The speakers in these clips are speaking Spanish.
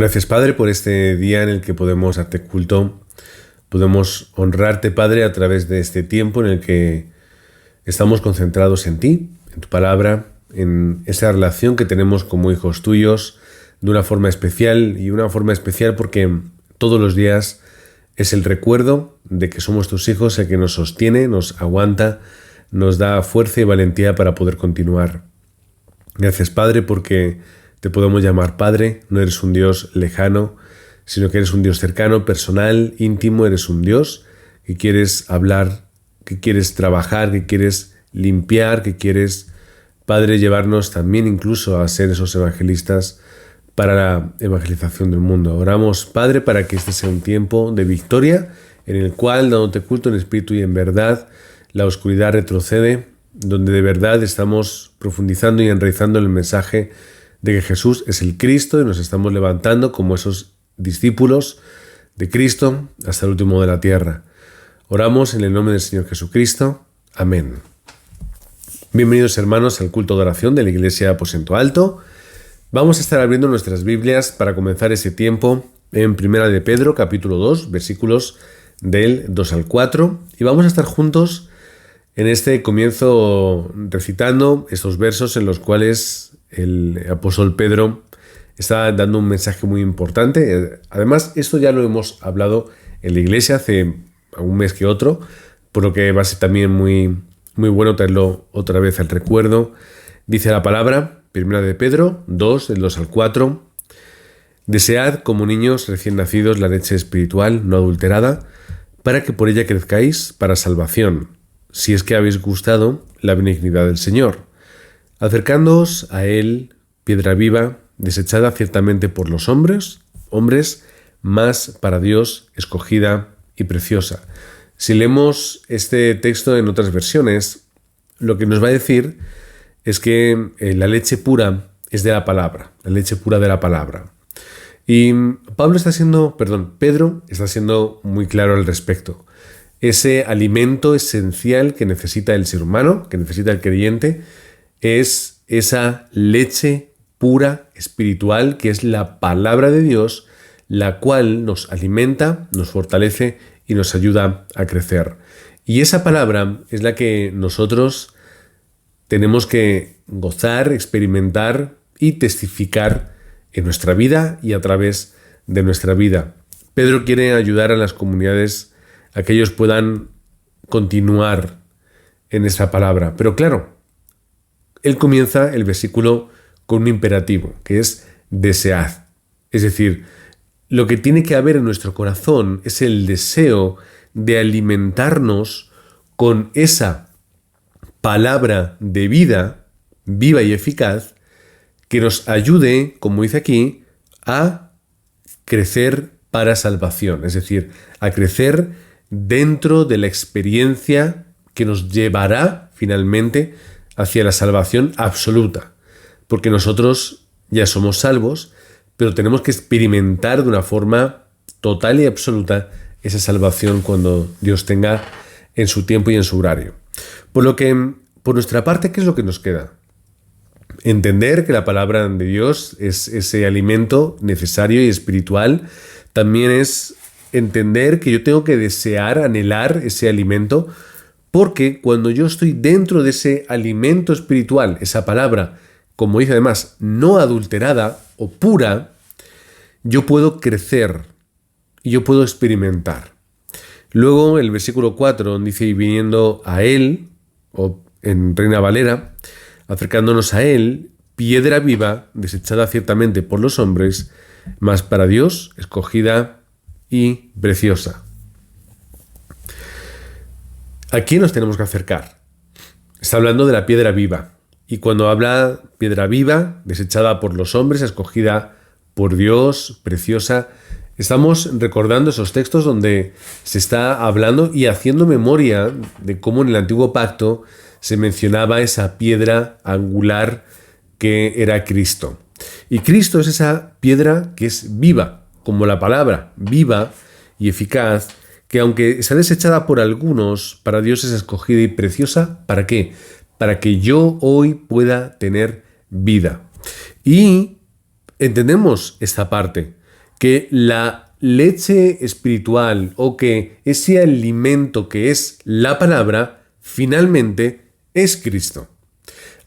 Gracias, Padre, por este día en el que podemos darte culto. Podemos honrarte, Padre, a través de este tiempo en el que estamos concentrados en ti, en tu palabra, en esa relación que tenemos como hijos tuyos, de una forma especial, y una forma especial porque todos los días es el recuerdo de que somos tus hijos el que nos sostiene, nos aguanta, nos da fuerza y valentía para poder continuar. Gracias, Padre, porque te podemos llamar Padre. No eres un Dios lejano, sino que eres un Dios cercano, personal, íntimo. Eres un Dios que quieres hablar, que quieres trabajar, que quieres limpiar, que quieres, Padre, llevarnos también incluso a ser esos evangelistas para la evangelización del mundo. Oramos, Padre, para que este sea un tiempo de victoria en el cual, dándote culto en espíritu y en verdad, la oscuridad retrocede, donde de verdad estamos profundizando y enraizando el mensaje de que Jesús es el Cristo y nos estamos levantando como esos discípulos de Cristo hasta el último de la tierra. Oramos en el nombre del Señor Jesucristo. Amén. Bienvenidos, hermanos, al culto de oración de la Iglesia Aposento Alto. Vamos a estar abriendo nuestras Biblias para comenzar ese tiempo en Primera de Pedro, capítulo 2, versículos del 2 al 4. Y vamos a estar juntos en este comienzo recitando estos versos en los cuales el apóstol Pedro está dando un mensaje muy importante. Además, esto ya lo hemos hablado en la iglesia hace un mes que otro, por lo que va a ser también muy bueno traerlo otra vez al recuerdo. Dice la palabra, Primera de Pedro 2, del 2 al 4. Desead como niños recién nacidos la leche espiritual no adulterada, para que por ella crezcáis para salvación, si es que habéis gustado la benignidad del Señor, acercándoos a Él, piedra viva, desechada ciertamente por los hombres, mas para Dios escogida y preciosa. Si leemos este texto en otras versiones, lo que nos va a decir es que la leche pura es de la palabra, la leche pura de la palabra. Y Pedro está siendo muy claro al respecto. Ese alimento esencial que necesita el ser humano, que necesita el creyente, es esa leche pura espiritual que es la palabra de Dios, la cual nos alimenta, nos fortalece y nos ayuda a crecer. Y esa palabra es la que nosotros tenemos que gozar, experimentar y testificar en nuestra vida y a través de nuestra vida. Pedro quiere ayudar a las comunidades a que ellos puedan continuar en esa palabra. Pero claro, él comienza el versículo con un imperativo, que es desead. Es decir, lo que tiene que haber en nuestro corazón es el deseo de alimentarnos con esa palabra de vida, viva y eficaz, que nos ayude, como dice aquí, a crecer para salvación. Es decir, a crecer dentro de la experiencia que nos llevará finalmente hacia la salvación absoluta, porque nosotros ya somos salvos, pero tenemos que experimentar de una forma total y absoluta esa salvación cuando Dios tenga en su tiempo y en su horario. Por lo que, por nuestra parte, ¿qué es lo que nos queda? Entender que la palabra de Dios es ese alimento necesario y espiritual. También es entender que yo tengo que desear, anhelar ese alimento, porque cuando yo estoy dentro de ese alimento espiritual, esa palabra, como dice además, no adulterada o pura, yo puedo crecer y yo puedo experimentar. Luego el versículo 4 dice, y viniendo a Él, o en Reina Valera, acercándonos a Él, piedra viva, desechada ciertamente por los hombres, mas para Dios escogida y preciosa. ¿A quién nos tenemos que acercar? Está hablando de la piedra viva. Y cuando habla piedra viva, desechada por los hombres, escogida por Dios, preciosa, estamos recordando esos textos donde se está hablando y haciendo memoria de cómo en el Antiguo Pacto se mencionaba esa piedra angular que era Cristo. Y Cristo es esa piedra que es viva, como la palabra, viva y eficaz, que aunque sea desechada por algunos, para Dios es escogida y preciosa. ¿Para qué? Para que yo hoy pueda tener vida. Y entendemos esta parte. que la leche espiritual o que ese alimento que es la palabra, finalmente es Cristo.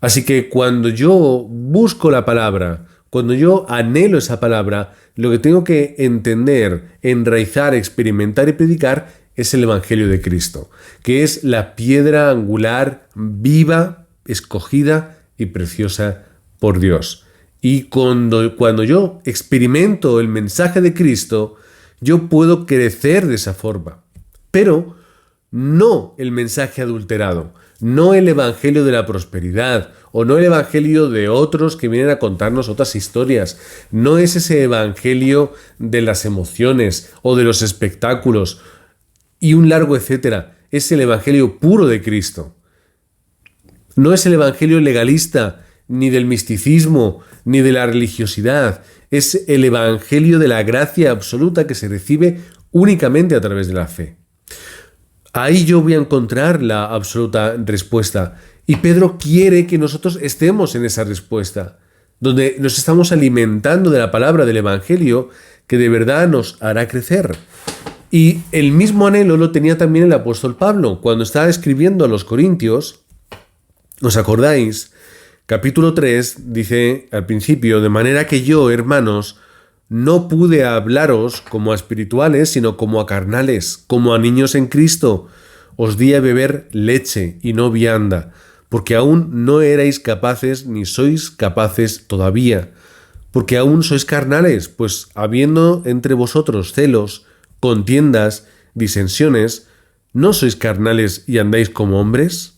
Así que cuando yo busco la palabra, cuando yo anhelo esa palabra, lo que tengo que entender, enraizar, experimentar y predicar es el Evangelio de Cristo, que es la piedra angular viva, escogida y preciosa por Dios. Y cuando yo experimento el mensaje de Cristo, yo puedo crecer de esa forma. Pero no el mensaje adulterado, no el evangelio de la prosperidad o no el evangelio de otros que vienen a contarnos otras historias. No es ese evangelio de las emociones o de los espectáculos y un largo etcétera. Es el evangelio puro de Cristo. No es el evangelio legalista, ni del misticismo, ni de la religiosidad. Es el evangelio de la gracia absoluta que se recibe únicamente a través de la fe. Ahí yo voy a encontrar la absoluta respuesta. Y Pedro quiere que nosotros estemos en esa respuesta, donde nos estamos alimentando de la palabra del evangelio que de verdad nos hará crecer. Y el mismo anhelo lo tenía también el apóstol Pablo. Cuando estaba escribiendo a los Corintios, ¿os acordáis? Capítulo 3 dice al principio: de manera que yo, hermanos, no pude hablaros como a espirituales, sino como a carnales, como a niños en Cristo. Os di a beber leche y no vianda, porque aún no erais capaces ni sois capaces todavía, porque aún sois carnales, pues habiendo entre vosotros celos, contiendas, disensiones, ¿no sois carnales y andáis como hombres?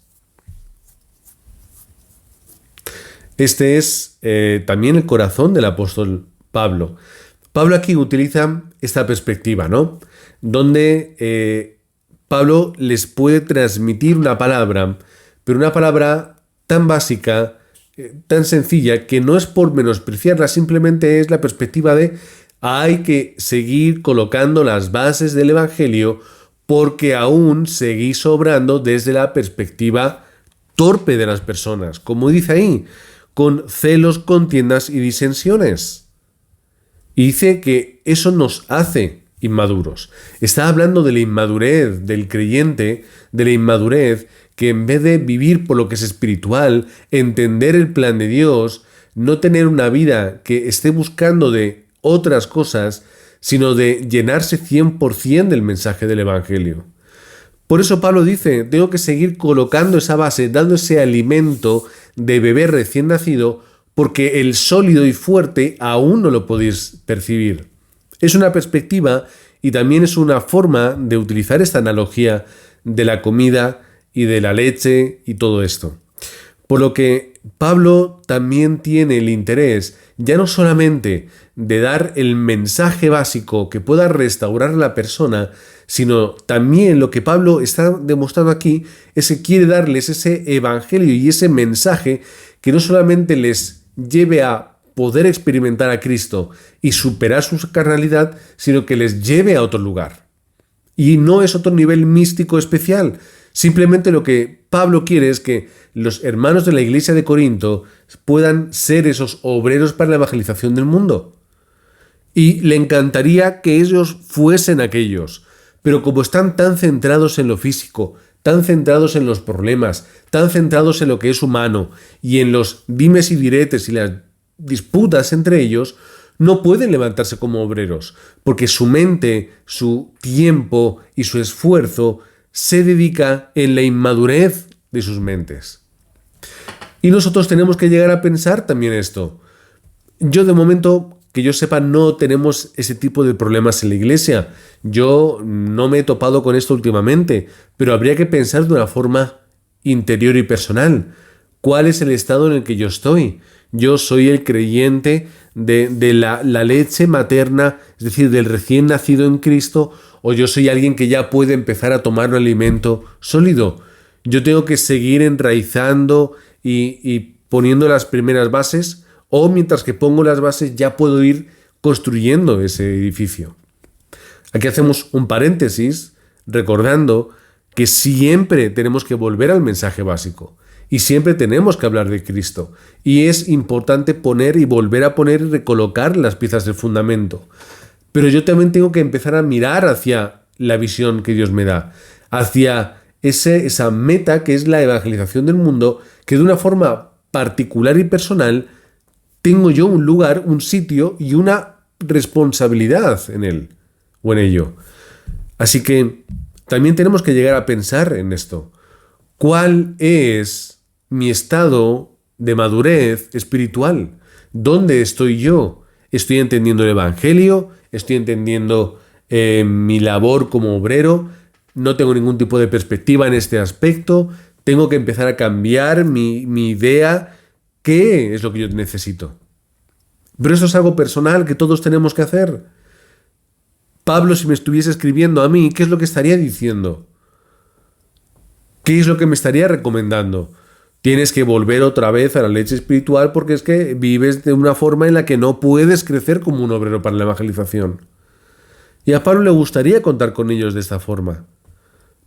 Este es también el corazón del apóstol Pablo. Pablo aquí utiliza esta perspectiva, ¿no? Donde Pablo les puede transmitir una palabra, pero una palabra tan básica, tan sencilla, que no es por menospreciarla, simplemente es la perspectiva de hay que seguir colocando las bases del Evangelio porque aún seguís obrando desde la perspectiva torpe de las personas, como dice ahí, con celos, contiendas y disensiones. Y dice que eso nos hace inmaduros. Está hablando de la inmadurez del creyente, de la inmadurez que en vez de vivir por lo que es espiritual, entender el plan de Dios, no tener una vida que esté buscando de otras cosas, sino de llenarse 100% del mensaje del Evangelio. Por eso Pablo dice, tengo que seguir colocando esa base, dando ese alimento de bebé recién nacido, porque el sólido y fuerte aún no lo podéis percibir. Es una perspectiva y también es una forma de utilizar esta analogía de la comida y de la leche y todo esto. Por lo que Pablo también tiene el interés ya no solamente de dar el mensaje básico que pueda restaurar a la persona, sino también lo que Pablo está demostrando aquí es que quiere darles ese evangelio y ese mensaje que no solamente les lleve a poder experimentar a Cristo y superar su carnalidad, sino que les lleve a otro lugar. Y no es otro nivel místico especial. Simplemente lo que Pablo quiere es que los hermanos de la iglesia de Corinto puedan ser esos obreros para la evangelización del mundo. Y le encantaría que ellos fuesen aquellos. Pero como están tan centrados en lo físico, tan centrados en los problemas, tan centrados en lo que es humano y en los dimes y diretes y las disputas entre ellos, no pueden levantarse como obreros, porque su mente, su tiempo y su esfuerzo se dedica en la inmadurez de sus mentes. Y nosotros tenemos que llegar a pensar también esto. Yo de momento, que yo sepa, no tenemos ese tipo de problemas en la iglesia. Yo no me he topado con esto últimamente, pero habría que pensar de una forma interior y personal. ¿Cuál es el estado en el que yo estoy? Yo soy el creyente de la leche materna, es decir, del recién nacido en Cristo, o yo soy alguien que ya puede empezar a tomar un alimento sólido. Yo tengo que seguir enraizando y poniendo las primeras bases, o mientras que pongo las bases ya puedo ir construyendo ese edificio. Aquí hacemos un paréntesis recordando que siempre tenemos que volver al mensaje básico y siempre tenemos que hablar de Cristo y es importante poner y volver a poner y recolocar las piezas del fundamento. pero yo también tengo que empezar a mirar hacia la visión que Dios me da, hacia esa meta que es la evangelización del mundo, que de una forma particular y personal tengo yo un lugar, un sitio y una responsabilidad en él o en ello. Así que también tenemos que llegar a pensar en esto. ¿Cuál es mi estado de madurez espiritual? ¿Dónde estoy yo? ¿Estoy entendiendo el Evangelio? ¿Estoy entendiendo mi labor como obrero? ¿No tengo ningún tipo de perspectiva en este aspecto? ¿Tengo que empezar a cambiar mi idea? ¿Qué es lo que yo necesito? Pero eso es algo personal que todos tenemos que hacer. Pablo, si me estuviese escribiendo a mí, ¿qué es lo que estaría diciendo? ¿Qué es lo que me estaría recomendando? Tienes que volver otra vez a la leche espiritual porque es que vives de una forma en la que no puedes crecer como un obrero para la evangelización. Y a Pablo le gustaría contar con ellos de esta forma,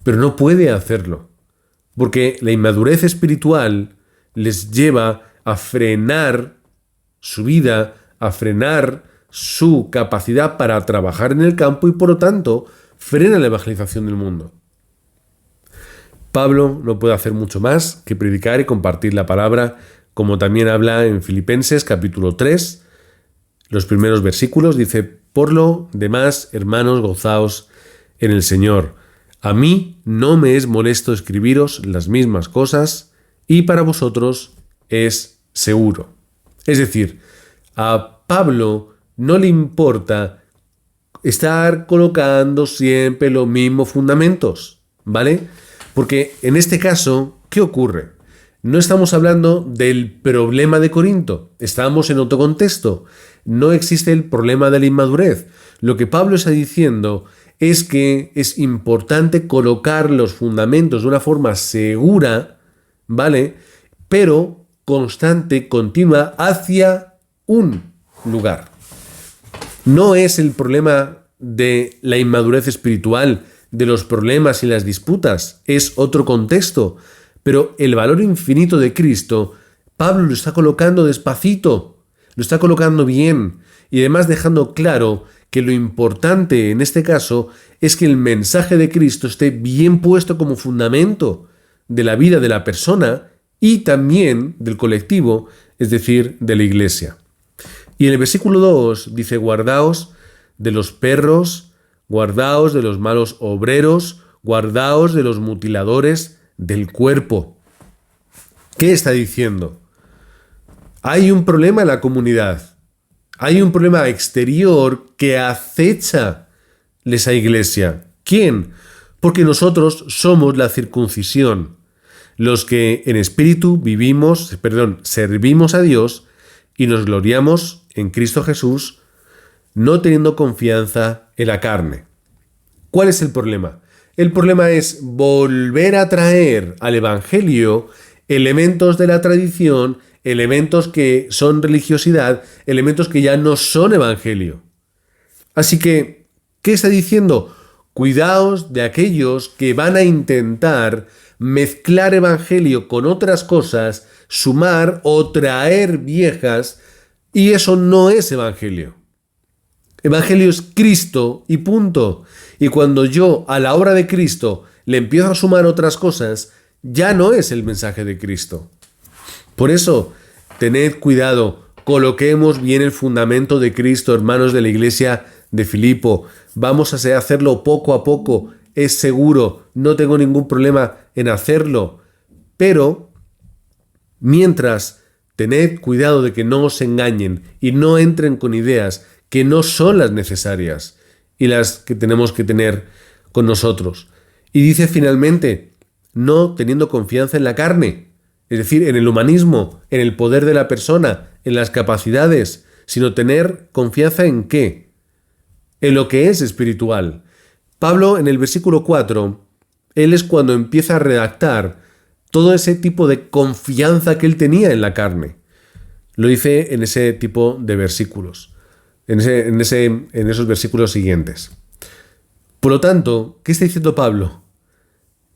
pero no puede hacerlo, porque la inmadurez espiritual les lleva a frenar su vida, a frenar su capacidad para trabajar en el campo y por lo tanto frena la evangelización del mundo. Pablo no puede hacer mucho más que predicar y compartir la palabra, como también habla en Filipenses capítulo 3, los primeros versículos, dice: por lo demás, hermanos, gozaos en el Señor. A mí no me es molesto escribiros las mismas cosas y para vosotros es seguro. Es decir, a Pablo no le importa estar colocando siempre los mismos fundamentos, ¿vale? Porque en este caso, ¿qué ocurre? No estamos hablando del problema de Corinto, estamos en otro contexto. No existe el problema de la inmadurez. Lo que Pablo está diciendo es que es importante colocar los fundamentos de una forma segura, ¿vale? Pero constante, continua, hacia un lugar. No es el problema de la inmadurez espiritual, de los problemas y las disputas, es otro contexto, pero el valor infinito de Cristo, Pablo lo está colocando despacito, lo está colocando bien y además dejando claro que lo importante en este caso es que el mensaje de Cristo esté bien puesto como fundamento de la vida de la persona y también del colectivo, es decir, de la iglesia. Y en el versículo 2 dice: guardaos de los perros, guardaos de los malos obreros, guardaos de los mutiladores del cuerpo. ¿Qué está diciendo? Hay un problema en la comunidad. Hay un problema exterior que acecha esa iglesia. ¿Quién? Porque nosotros somos la circuncisión, los que en espíritu servimos a Dios y nos gloriamos en Cristo Jesús, no teniendo confianza en la carne. ¿Cuál es el problema? El problema es volver a traer al Evangelio elementos de la tradición, elementos que son religiosidad, elementos que ya no son Evangelio. Así que, ¿qué está diciendo? Cuidaos de aquellos que van a intentar mezclar Evangelio con otras cosas, sumar o traer viejas, y eso no es Evangelio. Evangelio es Cristo y punto. Y cuando yo a la obra de Cristo le empiezo a sumar otras cosas, ya no es el mensaje de Cristo. Por eso, tened cuidado, coloquemos bien el fundamento de Cristo, hermanos de la iglesia de Filipo. Vamos a hacerlo poco a poco, es seguro, no tengo ningún problema en hacerlo. Pero, mientras, tened cuidado de que no os engañen y no entren con ideas que no son las necesarias y las que tenemos que tener con nosotros. Y dice finalmente, no teniendo confianza en la carne, es decir, en el humanismo, en el poder de la persona, en las capacidades, sino tener confianza en ¿qué? En lo que es espiritual. Pablo, en el versículo 4, él es cuando empieza a redactar todo ese tipo de confianza que él tenía en la carne. Lo dice en ese tipo de versículos. En esos versículos siguientes. Por lo tanto, ¿qué está diciendo Pablo?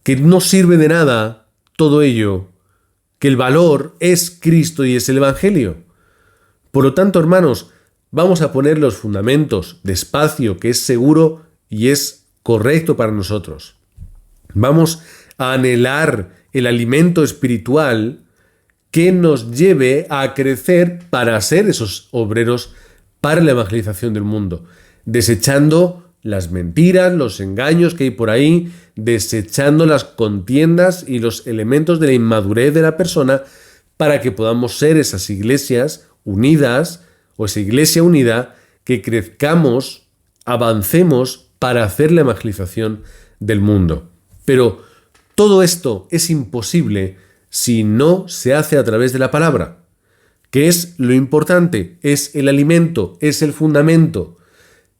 Que no sirve de nada todo ello, que el valor es Cristo y es el Evangelio. Por lo tanto, hermanos, Vamos a poner los fundamentos de espacio que es seguro y es correcto para nosotros. Vamos a anhelar el alimento espiritual que nos lleve a crecer para ser esos obreros para la evangelización del mundo, desechando las mentiras, los engaños que hay por ahí, desechando las contiendas y los elementos de la inmadurez de la persona para que podamos ser esas iglesias unidas o esa iglesia unida que crezcamos, avancemos para hacer la evangelización del mundo. Pero todo esto es imposible si no se hace a través de la palabra, que es lo importante, es el alimento, es el fundamento.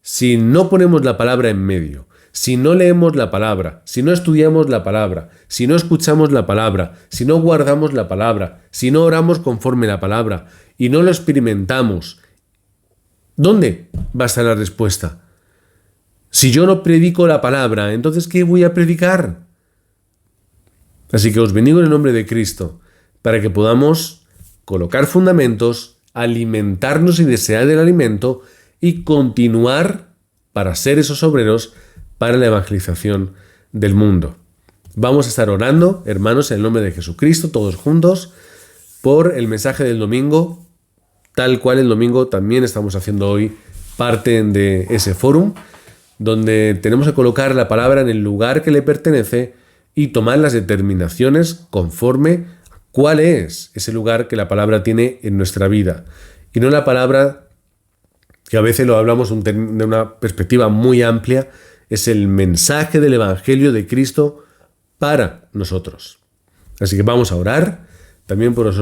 Si no ponemos la palabra en medio, si no leemos la palabra, si no estudiamos la palabra, si no escuchamos la palabra, si no guardamos la palabra, si no oramos conforme la palabra y no lo experimentamos, ¿dónde va a estar la respuesta? Si yo no predico la palabra, entonces ¿qué voy a predicar? Así que os bendigo en el nombre de Cristo para que podamos colocar fundamentos, alimentarnos y desear el alimento y continuar para ser esos obreros para la evangelización del mundo. Vamos a estar orando, hermanos, en el nombre de Jesucristo, todos juntos, por el mensaje del domingo, tal cual el domingo también estamos haciendo hoy parte de ese fórum, donde tenemos que colocar la palabra en el lugar que le pertenece y tomar las determinaciones conforme a cuál es ese lugar que la palabra tiene en nuestra vida. Y no la palabra, que a veces lo hablamos de una perspectiva muy amplia, es el mensaje del Evangelio de Cristo para nosotros. Así que vamos a orar también por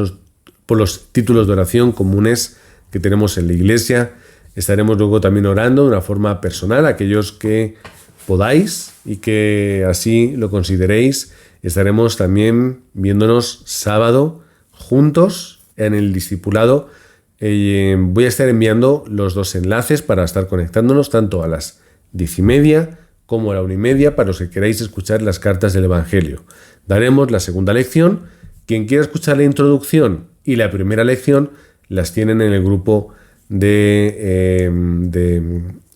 los títulos de oración comunes que tenemos en la iglesia. Estaremos luego también orando de una forma personal, aquellos que podáis y que así lo consideréis. Estaremos también viéndonos sábado juntos en el discipulado. Voy a estar enviando los dos enlaces para estar conectándonos tanto a las 10:30 como a la 1:30 para los que queráis escuchar las cartas del Evangelio. Daremos la segunda lección. Quien quiera escuchar la introducción y la primera lección las tienen en el grupo de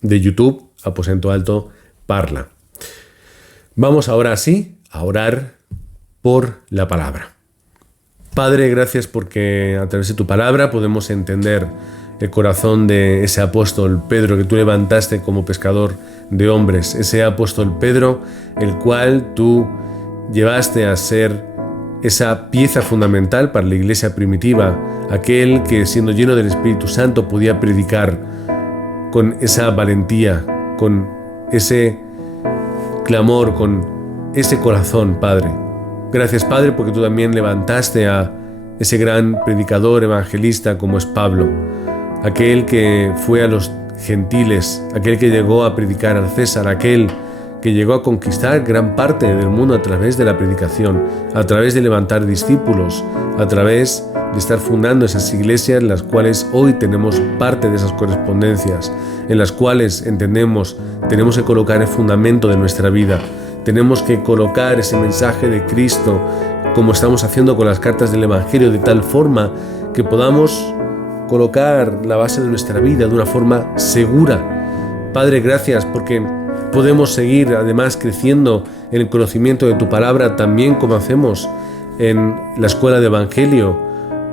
YouTube Aposento Alto Parla. Vamos ahora sí a orar por la palabra. Padre, gracias porque a través de tu palabra podemos entender el corazón de ese apóstol Pedro que tú levantaste como pescador de hombres, ese apóstol Pedro, el cual tú llevaste a ser esa pieza fundamental para la iglesia primitiva, aquel que siendo lleno del Espíritu Santo podía predicar con esa valentía, con ese clamor, con ese corazón, Padre. Gracias, Padre, porque tú también levantaste a ese gran predicador evangelista como es Pablo, aquel que fue a los gentiles, aquel que llegó a predicar al César, aquel que llegó a conquistar gran parte del mundo a través de la predicación, a través de levantar discípulos, a través de estar fundando esas iglesias en las cuales hoy tenemos parte de esas correspondencias, en las cuales entendemos tenemos que colocar el fundamento de nuestra vida, tenemos que colocar ese mensaje de Cristo como estamos haciendo con las cartas del Evangelio, de tal forma que podamos colocar la base de nuestra vida de una forma segura. Padre, gracias porque podemos seguir además creciendo en el conocimiento de tu palabra también como hacemos en la escuela de Evangelio.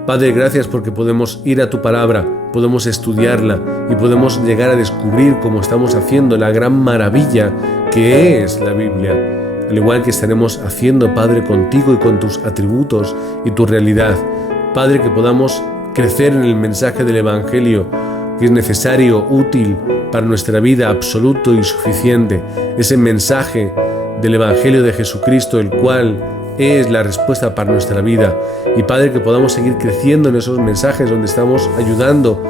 Padre, gracias porque podemos ir a tu palabra, podemos estudiarla y podemos llegar a descubrir, como estamos haciendo, la gran maravilla que es la Biblia. Al igual que estaremos haciendo, Padre, contigo y con tus atributos y tu realidad. Padre, que podamos crecer en el mensaje del Evangelio, que es necesario, útil para nuestra vida, absoluto y suficiente. Ese mensaje del Evangelio de Jesucristo, el cual es la respuesta para nuestra vida. Y Padre, que podamos seguir creciendo en esos mensajes donde estamos ayudando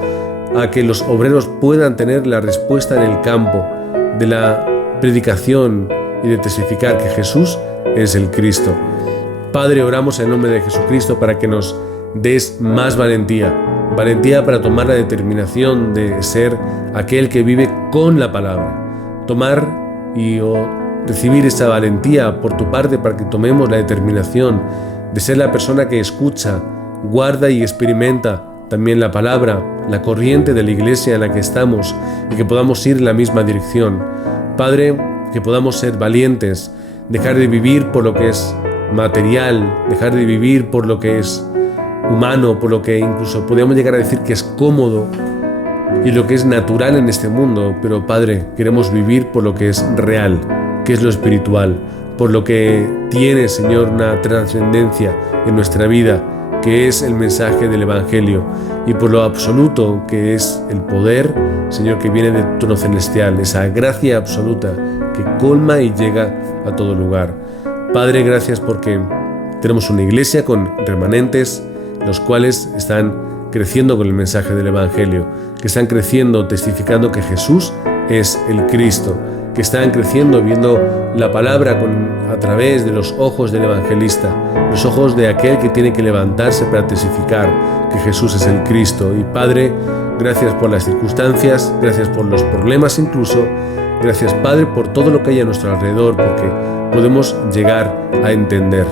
a que los obreros puedan tener la respuesta en el campo de la predicación y de testificar que Jesús es el Cristo. Padre, oramos en el nombre de Jesucristo para que nos des más valentía para tomar la determinación de ser aquel que vive con la palabra, tomar y recibir esa valentía por tu parte para que tomemos la determinación de ser la persona que escucha, guarda y experimenta también la palabra la corriente de la iglesia en la que estamos y que podamos ir en la misma dirección. Padre, que podamos ser valientes, dejar de vivir por lo que es material, dejar de vivir por lo que es humano, por lo que incluso podríamos llegar a decir que es cómodo y lo que es natural en este mundo. Pero Padre, queremos vivir por lo que es real, que es lo espiritual, por lo que tiene, Señor, una trascendencia en nuestra vida, que es el mensaje del Evangelio, y por lo absoluto que es el poder, Señor, que viene del trono celestial, esa gracia absoluta que colma y llega a todo lugar. Padre, gracias porque tenemos una iglesia con remanentes, los cuales están creciendo con el mensaje del Evangelio, que están creciendo testificando que Jesús es el Cristo, que están creciendo viendo la palabra a través de los ojos del evangelista, los ojos de aquel que tiene que levantarse para testificar que Jesús es el Cristo. Y Padre, gracias por las circunstancias, gracias por los problemas incluso, gracias Padre por todo lo que hay a nuestro alrededor, porque podemos llegar a entender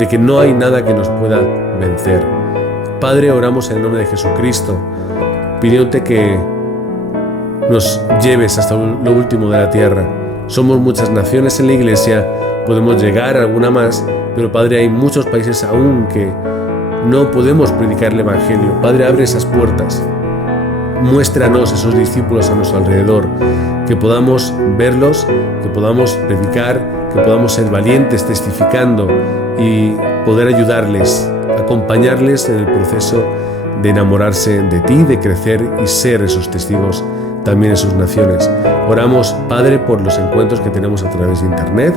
de que no hay nada que nos pueda vencer. Padre, oramos en el nombre de Jesucristo, pidiéndote que nos lleves hasta lo último de la tierra. Somos muchas naciones en la iglesia, podemos llegar a alguna más, pero Padre, hay muchos países aún que no podemos predicar el Evangelio. Padre, abre esas puertas, muéstranos esos discípulos a nuestro alrededor, que podamos verlos, que podamos predicar, que podamos ser valientes testificando y poder ayudarles, acompañarles en el proceso de enamorarse de ti, de crecer y ser esos testigos también en sus naciones. Oramos, Padre, por los encuentros que tenemos a través de Internet,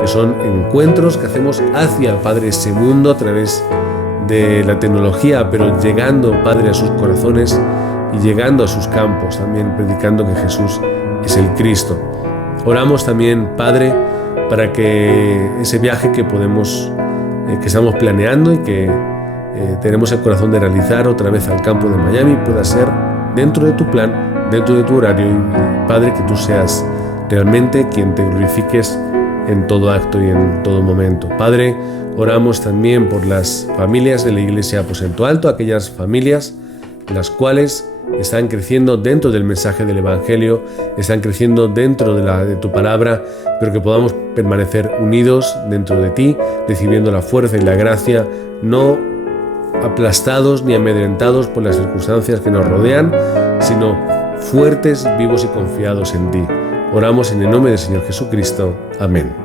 que son encuentros que hacemos hacia, Padre, ese mundo a través de la tecnología, pero llegando, Padre, a sus corazones y llegando a sus campos, también predicando que Jesús es el Cristo. Oramos también, Padre, para que ese viaje que estamos planeando y que tenemos el corazón de realizar otra vez al campo de Miami pueda ser dentro de tu plan, dentro de tu horario, y Padre, que tú seas realmente quien te glorifiques en todo acto y en todo momento. Padre, oramos también por las familias de la Iglesia Aposento Alto, aquellas familias las cuales están creciendo dentro del mensaje del Evangelio, están creciendo dentro de tu palabra, pero que podamos permanecer unidos dentro de ti, recibiendo la fuerza y la gracia, no aplastados ni amedrentados por las circunstancias que nos rodean, sino fuertes, vivos y confiados en ti. Oramos en el nombre del Señor Jesucristo. Amén.